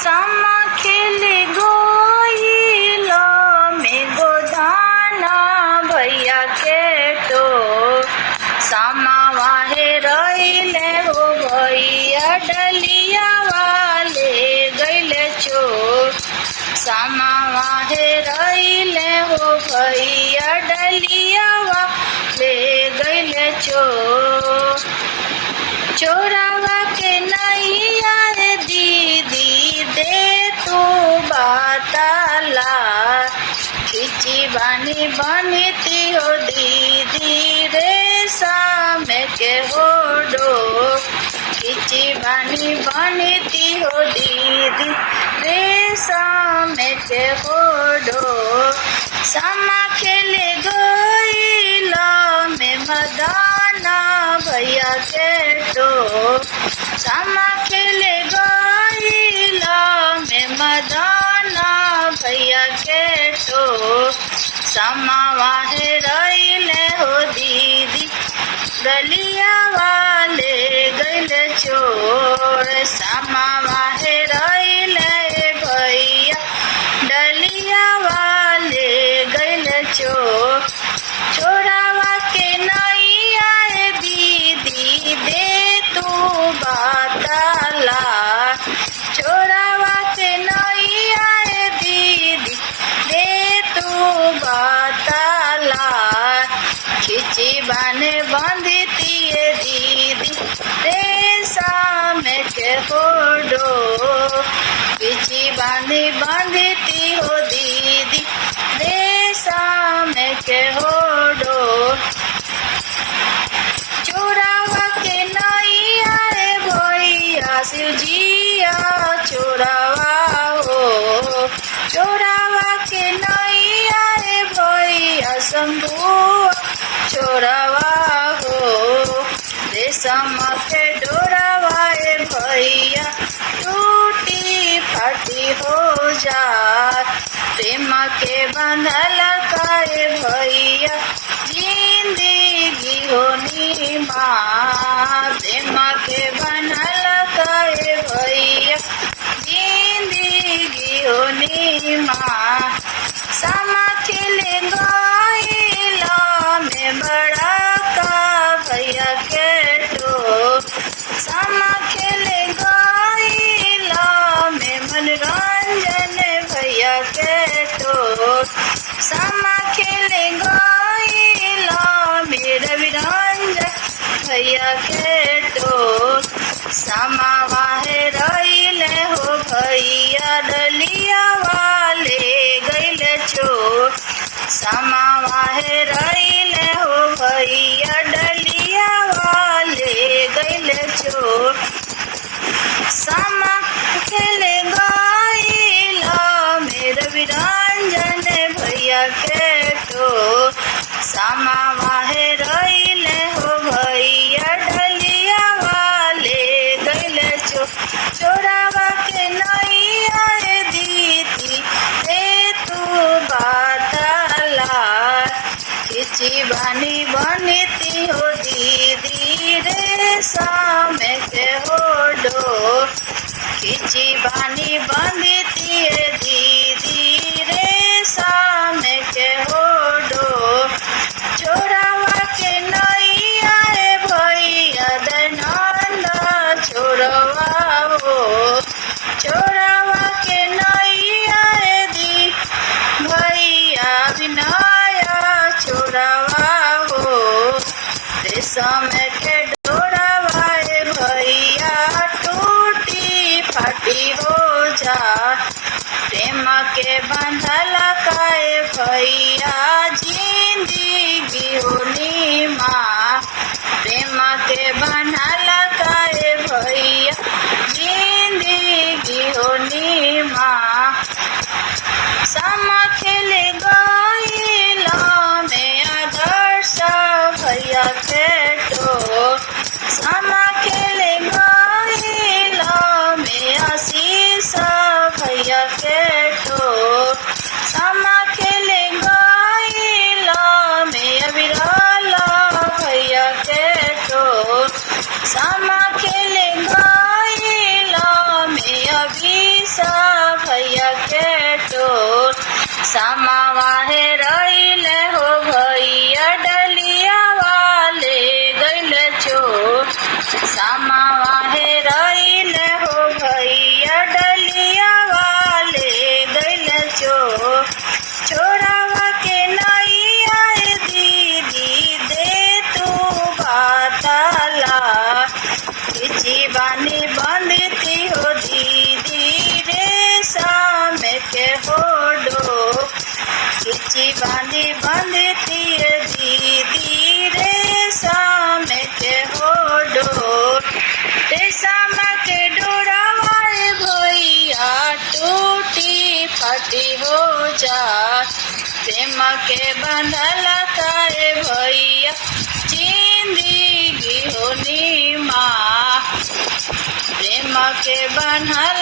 सामा खेले गोइल में गोदाना भैया के तो सामा वाहे रहिले हो भैया डलिया वाले गैले चो सामा वाहे रहिले हो भैया डलिया वाले गैले चो चोरावा के नैया रे दीदी दे तू बाताला खिची बानी बनती हो दीदी रे सामे के होडो खिची बानी बनती हो दीदी रे सामे के होडो सामा खेले गोइल में मदाना भैया के तो सामा खेले गोइल में मदाना भैया के तो सामा वाहे रहिले हो दीदी डलिया वाले गैले चोर सामा वाहे रहिले भैया डलिया वाले गैले चोर चोरावा के नैया रे दीदी दे तू बाताला चोरावा के नैया रे दीदी दे तू बाताला खिची बाने बंधती है दीदी रे सामे के होडो खिची बाने बंधती हो दीदी रे सामे के होडो चोरावा के नैया रे भैया शिवजिया चोरावा हो चोरावा के नैया रे भैया शंभू चोरावा हो रेशम के डोरावा रे भैया टूटी फाटी हो जा प्रेम के बंधल काए भैया जिंदगी होनी माँ प्रेम के बंधल काए भैया जिंदगी होनी माँ सामा खेले गोइल में बड़ा का भैया के तो सामा खेले गोइल में मनोरंजन भैया के तो सामा खेले गोइल में रविरंजन भैया के तो सामा वाहे रहिले हो भैया डलिया वाले गैले चो सामा वाहे रहिले हो भैया डलिया वाले गैले चो सामा खेले गोइल में रविरंजन भैया के तो सामा वाहे रहिले हो भैया डलिया वाले गैले चो चोरावा के नैया रे दीदी रे तू बाताला खिची बानी बनती हो दीदी रे सामे के होडो खिची बानी बनती है दीदी रे सामे के होडो चोरावा के नैया रे भैया दयानंद चोरवा हो चोरावा के नैया रे दी भैया विनाया चोरवा हो रेशम के डोरावा रे भैया टूटी फाटी हो जा प्रेम के बंधल काए भैया जिंदगी होनी माँ प्रेम के बंधल काए भैया जिंदगी होनी माँ सामा खेले गोइल में आदर्श भैया के तो सामा खेले गोइल में आशीष भैया के तो सामा खेले गोइल प्रेम के बंधल तारे भैया जिंदगी होनी माँ, प्रेम के बंधल